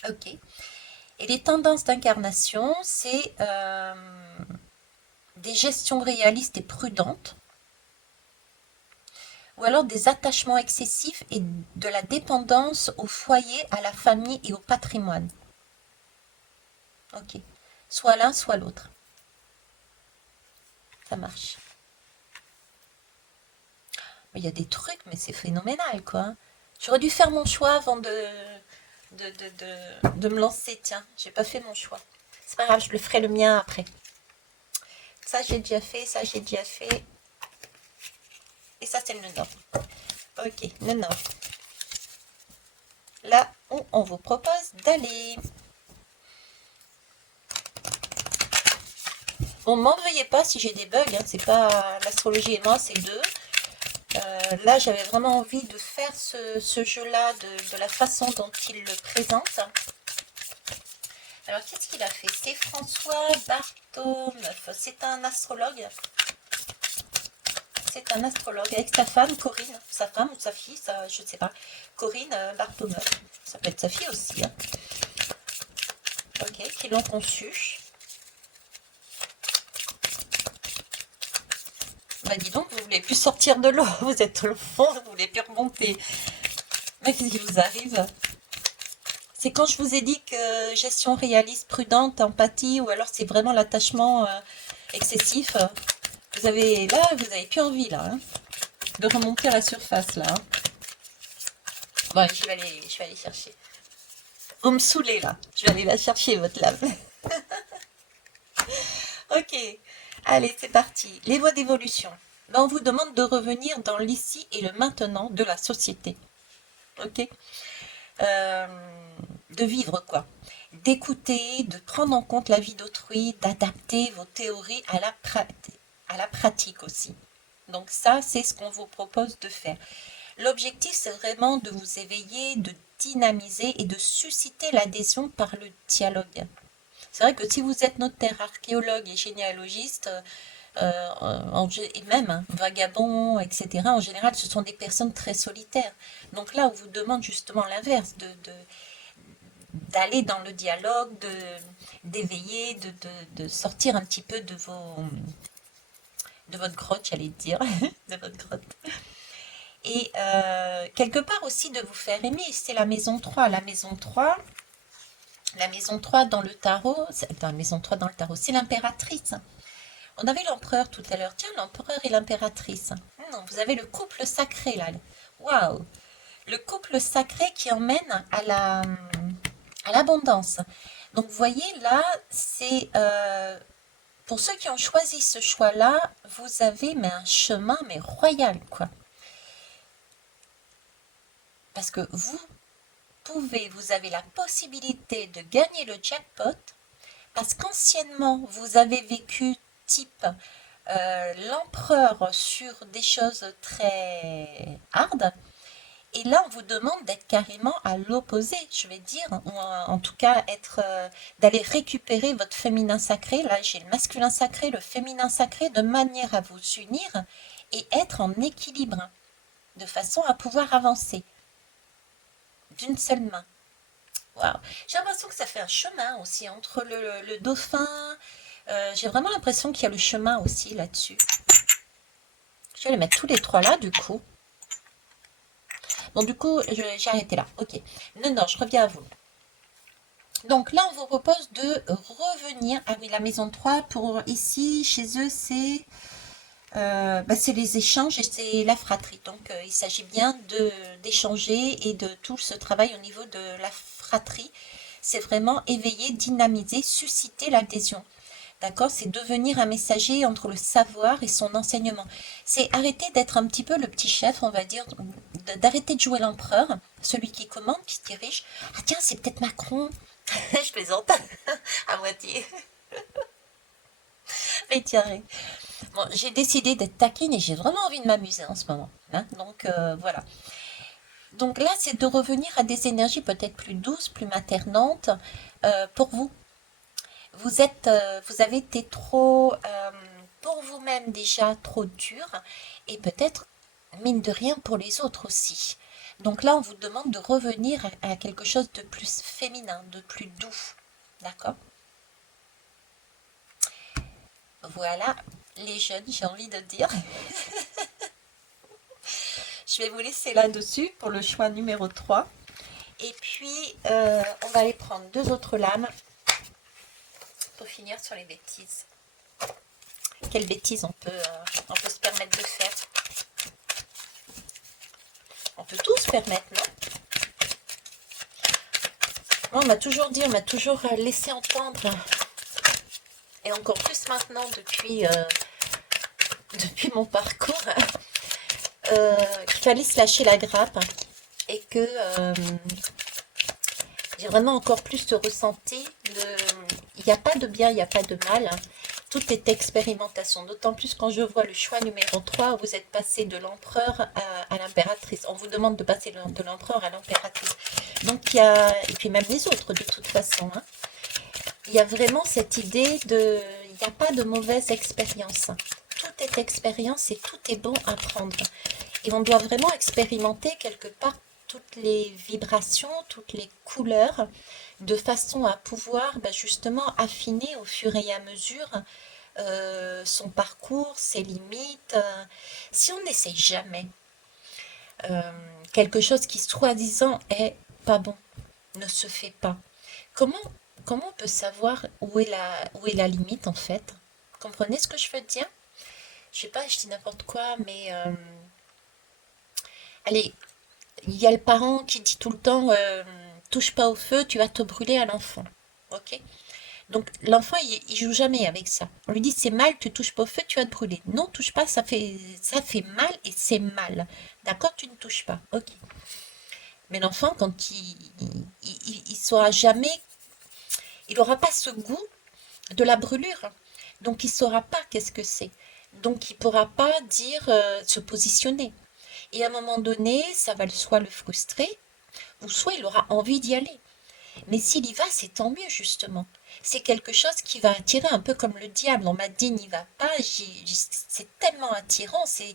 Ok. Et les tendances d'incarnation, c'est des gestions réalistes et prudentes, ou alors des attachements excessifs et de la dépendance au foyer, à la famille et au patrimoine. Ok. Soit l'un, soit l'autre. Ça marche. Il y a des trucs, mais c'est phénoménal, quoi. J'aurais dû faire mon choix avant de me lancer. Tiens, j'ai pas fait mon choix. C'est pas grave, je le ferai le mien après. Ça, j'ai déjà fait, ça, j'ai déjà fait. Et ça, c'est le nord. Ok, le nord. Là où on vous propose d'aller. Bon, m'en veuillez pas si j'ai des bugs. Hein. C'est pas l'astrologie et moi, c'est deux. Là, j'avais vraiment envie de faire ce jeu-là de la façon dont il le présente. Alors, qu'est-ce qu'il a fait? C'est François Bartomeuf. C'est un astrologue. C'est un astrologue avec sa femme, Corinne. Sa femme ou sa fille, ça, je ne sais pas. Corinne Bartomeuf. Ça peut être sa fille aussi. Hein. Ok, qui l'ont conçu. Bah dis donc, vous voulez plus sortir de l'eau. Vous êtes au fond, vous voulez plus remonter. Mais qu'est-ce qui vous arrive? C'est quand je vous ai dit que gestion réaliste, prudente, empathie, ou alors c'est vraiment l'attachement excessif. Vous avez plus envie là, hein, de remonter à la surface là. Hein. Bon, je vais aller chercher. Vous me saoulez là. Je vais aller la chercher votre lave. Ok. Allez, c'est parti. Les voies d'évolution. Ben, on vous demande de revenir dans l'ici et le maintenant de la société. Ok. De vivre quoi, d'écouter, de prendre en compte la vie d'autrui, d'adapter vos théories à la pratique aussi. Donc ça, c'est ce qu'on vous propose de faire. L'objectif, c'est vraiment de vous éveiller, de dynamiser et de susciter l'adhésion par le dialogue. C'est vrai que si vous êtes notaire, archéologue et généalogiste, et même hein, vagabond, etc., en général, ce sont des personnes très solitaires. Donc là, on vous demande justement l'inverse, d'aller dans le dialogue, de d'éveiller, de sortir un petit peu de de votre grotte, j'allais dire, de votre grotte. Et quelque part aussi de vous faire aimer, c'est la maison 3. La maison 3 dans le tarot, dans la maison 3 dans le tarot, c'est l'impératrice. On avait l'empereur tout à l'heure. Tiens, l'empereur et l'impératrice. Non, vous avez le couple sacré là. Waouh! Le couple sacré qui emmène à l'abondance. Donc, vous voyez là, c'est pour ceux qui ont choisi ce choix-là, vous avez mais un chemin mais royal quoi. Parce que vous avez la possibilité de gagner le jackpot parce qu'anciennement, vous avez vécu type l'empereur sur des choses très hard. Et là, on vous demande d'être carrément à l'opposé, je vais dire, ou en tout cas d'aller récupérer votre féminin sacré. Là, j'ai le masculin sacré, le féminin sacré, de manière à vous unir et être en équilibre, de façon à pouvoir avancer d'une seule main. Waouh. J'ai l'impression que ça fait un chemin aussi entre le dauphin. J'ai vraiment l'impression qu'il y a le chemin aussi là-dessus. Je vais les mettre tous les trois là, du coup. Bon, du coup, j'ai arrêté là. Ok. Non, je reviens à vous. Donc là, on vous propose de revenir. Ah oui, la maison 3, pour ici, chez eux, c'est les échanges et c'est la fratrie. Donc, il s'agit bien d'échanger et de tout ce travail au niveau de la fratrie. C'est vraiment éveiller, dynamiser, susciter l'adhésion. D'accord? C'est devenir un messager entre le savoir et son enseignement. C'est arrêter d'être un petit peu le petit chef, on va dire, d'arrêter de jouer l'empereur, celui qui commande, qui dirige. Ah tiens, c'est peut-être Macron. Je plaisante à moitié. Mais tiens, bon, j'ai décidé d'être taquine et j'ai vraiment envie de m'amuser en ce moment. Hein, donc voilà. Donc là, c'est de revenir à des énergies peut-être plus douces, plus maternantes pour vous. Vous avez été trop, pour vous-même déjà, trop dur et peut-être, mine de rien, pour les autres aussi. Donc là, on vous demande de revenir à quelque chose de plus féminin, de plus doux. D'accord? Voilà, les jeunes, j'ai envie de dire. Je vais vous laisser là-dessus pour le choix numéro 3. Et puis, on va aller prendre deux autres lames pour finir sur les bêtises. Quelles bêtises on peut se permettre de faire? On peut tout se permettre, non? Moi, on m'a toujours dit, on m'a toujours laissé entendre, et encore plus maintenant depuis mon parcours, qu'il fallait se lâcher la grappe et que j'ai vraiment encore plus ressenti il n'y a pas de bien, il n'y a pas de mal. Tout est expérimentation. D'autant plus quand je vois le choix numéro 3, vous êtes passé de l'empereur à l'impératrice. On vous demande de passer de l'empereur à l'impératrice. Donc il y a, et puis même les autres de toute façon, hein, il y a vraiment cette idée de, il n'y a pas de mauvaise expérience. Tout est expérience et tout est bon à prendre. Et on doit vraiment expérimenter quelque part toutes les vibrations, toutes les couleurs, de façon à pouvoir justement affiner au fur et à mesure son parcours, ses limites. Si on n'essaie jamais quelque chose qui soi-disant est pas bon, ne se fait pas, comment on peut savoir où est la limite en fait? Comprenez ce que je veux dire? Je sais pas, je dis n'importe quoi, mais allez, il y a le parent qui dit tout le temps touche pas au feu, tu vas te brûler à l'enfant. Ok? Donc l'enfant, il joue jamais avec ça. On lui dit c'est mal, tu touches pas au feu, tu vas te brûler. Non, touche pas, ça fait mal et c'est mal. D'accord, tu ne touches pas. Ok. Mais l'enfant, quand il saura jamais, il n'aura pas ce goût de la brûlure. Donc il saura pas qu'est-ce que c'est. Donc il pourra pas dire se positionner. Et à un moment donné, ça va soit le frustrer, ou soit il aura envie d'y aller. Mais s'il y va, c'est tant mieux, justement. C'est quelque chose qui va attirer un peu comme le diable. On m'a dit, n'y va pas. C'est tellement attirant. C'est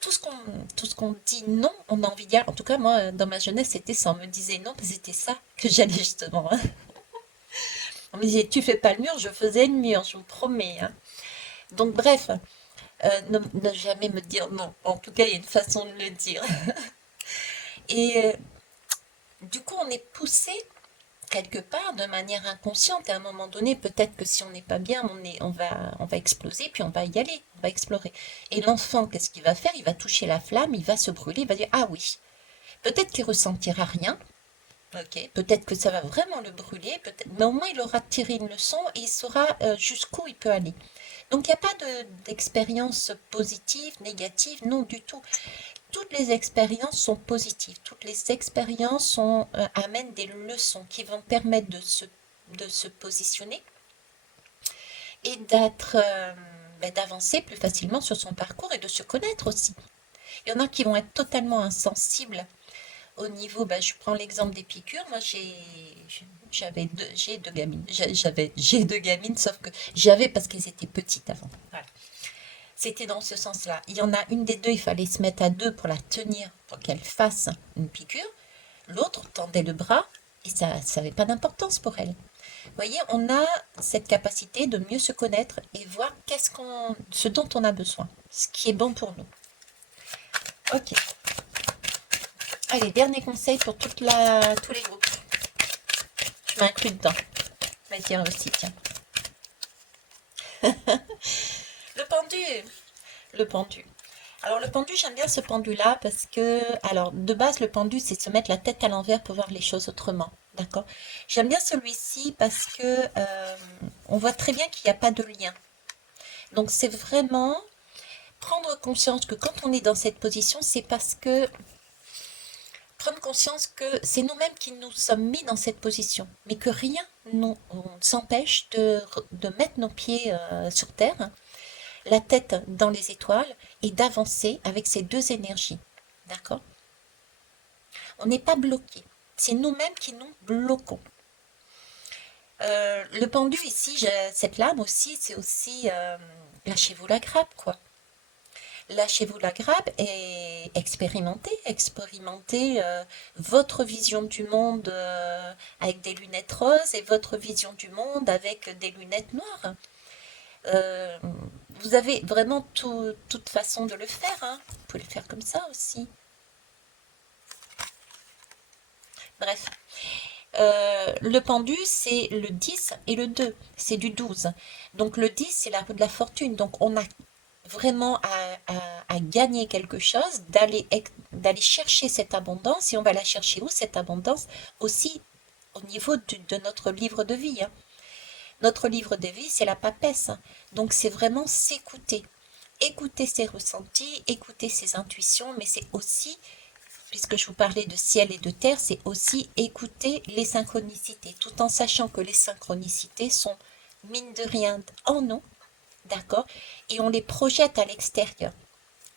tout ce qu'on dit non, on a envie d'y aller. En tout cas, moi, dans ma jeunesse, c'était ça. On me disait non, c'était ça que j'allais justement. Hein. On me disait, tu fais pas le mur, je faisais le mur, je vous promets. Hein. Donc, bref. Ne jamais me dire non. En tout cas, il y a une façon de le dire. Et du coup, on est poussé quelque part de manière inconsciente. Et à un moment donné, peut-être que si on n'est pas bien, on va exploser, puis on va y aller, on va explorer. Et l'enfant, qu'est-ce qu'il va faire? Il va toucher la flamme, il va se brûler, il va dire, ah oui. Peut-être qu'il ressentira rien. Ok, peut-être que ça va vraiment le brûler, peut-être, mais au moins il aura tiré une leçon et il saura jusqu'où il peut aller. Donc il n'y a pas d'expérience positive, négative, non du tout. Toutes les expériences sont positives, toutes les expériences amènent des leçons qui vont permettre de se positionner et d'avancer plus facilement sur son parcours et de se connaître aussi. Il y en a qui vont être totalement insensibles au niveau, je prends l'exemple des piqûres. Moi, j'ai deux gamines. J'ai deux gamines, sauf que j'avais parce qu'elles étaient petites avant. Voilà. C'était dans ce sens-là. Il y en a une des deux, il fallait se mettre à deux pour la tenir, pour qu'elle fasse une piqûre. L'autre tendait le bras et ça n'avait pas d'importance pour elle. Vous voyez, on a cette capacité de mieux se connaître et voir ce dont on a besoin, ce qui est bon pour nous. Ok. Allez, dernier conseil pour tous les groupes. Je m'inclus dedans. Je vais dire aussi, tiens. Le pendu. Le pendu. Alors le pendu, j'aime bien ce pendu-là parce que, alors de base, le pendu, c'est se mettre la tête à l'envers pour voir les choses autrement. D'accord? J'aime bien celui-ci parce que on voit très bien qu'il n'y a pas de lien. Donc c'est vraiment prendre conscience que quand on est dans cette position, c'est parce que prendre conscience que c'est nous-mêmes qui nous sommes mis dans cette position, mais que rien nous s'empêche de mettre nos pieds sur terre, la tête dans les étoiles et d'avancer avec ces deux énergies. D'accord? On n'est pas bloqué. C'est nous-mêmes qui nous bloquons. Le pendu ici, cette lame aussi, c'est aussi lâchez-vous la grappe, quoi. Lâchez-vous la grappe et expérimentez votre vision du monde avec des lunettes roses et votre vision du monde avec des lunettes noires. Euh, Vous avez vraiment toute façon de le faire, hein. Vous pouvez le faire comme ça aussi. Bref. Le pendu, c'est le 10 et le 2. C'est du 12. Donc le 10, c'est la roue de la fortune. Donc on a vraiment à gagner quelque chose, d'aller chercher cette abondance. Et on va la chercher où, cette abondance? Aussi au niveau de notre livre de vie, hein. Notre livre de vie, c'est la papesse. Donc c'est vraiment s'écouter. Écouter ses ressentis, écouter ses intuitions, mais c'est aussi, puisque je vous parlais de ciel et de terre, c'est aussi écouter les synchronicités, tout en sachant que les synchronicités sont, mine de rien, en nous, d'accord? Et on les projette à l'extérieur.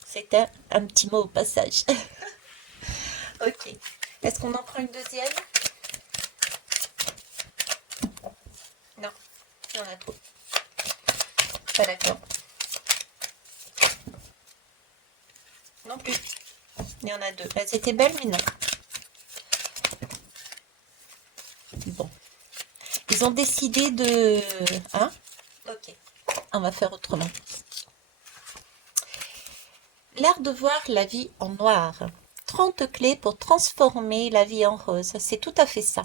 C'est un petit mot au passage. Ok. Est-ce qu'on en prend une deuxième? Non, il y en a trop. Pas d'accord. Non plus. Il y en a deux. Elles étaient belles, mais non. Bon. Ils ont décidé de... Hein? Ok. On va faire autrement. L'art de voir la vie en noir. 30 clés pour transformer la vie en rose. C'est tout à fait ça.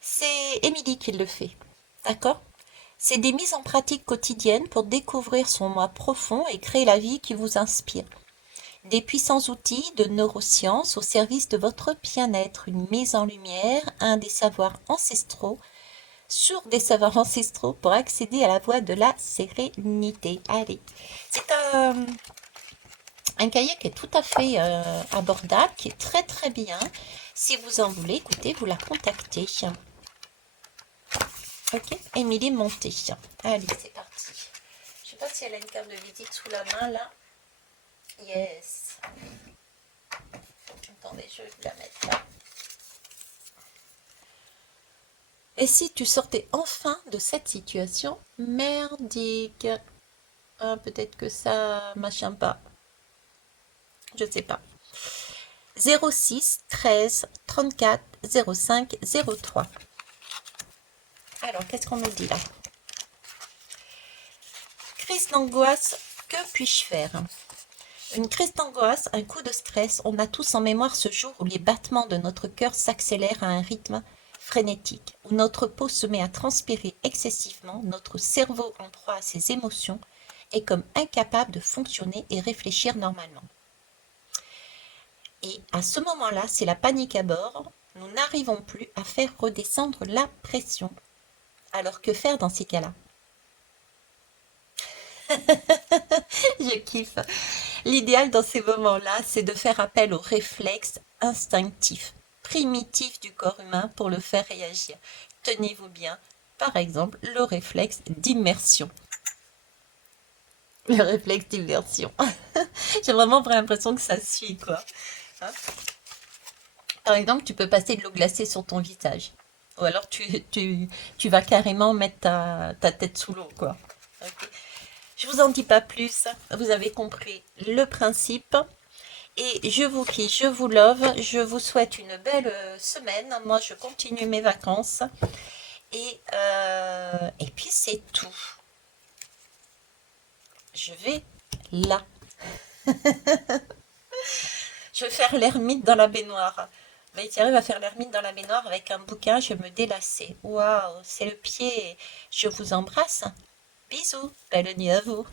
C'est Émilie qui le fait. D'accord? C'est des mises en pratique quotidiennes pour découvrir son moi profond et créer la vie qui vous inspire. Des puissants outils de neurosciences au service de votre bien-être, une mise en lumière, des savoirs ancestraux, sur des savoirs ancestraux pour accéder à la voie de la sérénité. Allez, c'est un cahier qui est tout à fait abordable, qui est très très bien. Si vous en voulez, écoutez, vous la contactez. Ok, Émilie Monté. Allez, c'est parti. Je ne sais pas si elle a une carte de visite sous la main là. Yes. Attendez, je vais vous la mettre là. Et si tu sortais enfin de cette situation merdique? Ah, peut-être que ça machin pas. Je sais pas. 06 13 34 05 03. Alors, qu'est-ce qu'on nous dit là? Crise d'angoisse, que puis-je faire? Une crise d'angoisse, un coup de stress, on a tous en mémoire ce jour où les battements de notre cœur s'accélèrent à un rythme frénétique, où notre peau se met à transpirer excessivement, notre cerveau en proie à ses émotions est comme incapable de fonctionner et réfléchir normalement. Et à ce moment-là, c'est la panique à bord, nous n'arrivons plus à faire redescendre la pression. Alors que faire dans ces cas-là? Je kiffe. L'idéal dans ces moments-là, c'est de faire appel au réflexe instinctif, primitif du corps humain pour le faire réagir. Tenez-vous bien, par exemple, le réflexe d'immersion. Le réflexe d'immersion. J'ai vraiment l'impression que ça suit, quoi. Hein. Par exemple, tu peux passer de l'eau glacée sur ton visage. Ou alors tu vas carrément mettre ta tête sous l'eau, quoi. Ok. Je vous en dis pas plus. Vous avez compris le principe. Et je vous quitte, je vous love. Je vous souhaite une belle semaine. Moi, je continue mes vacances. Et puis, c'est tout. Je vais là. Je vais faire l'ermite dans la baignoire. Thierry va faire l'ermite dans la baignoire avec un bouquin. Je vais me délasser. Waouh, c'est le pied. Je vous embrasse. Bisous. Belle nuit à vous.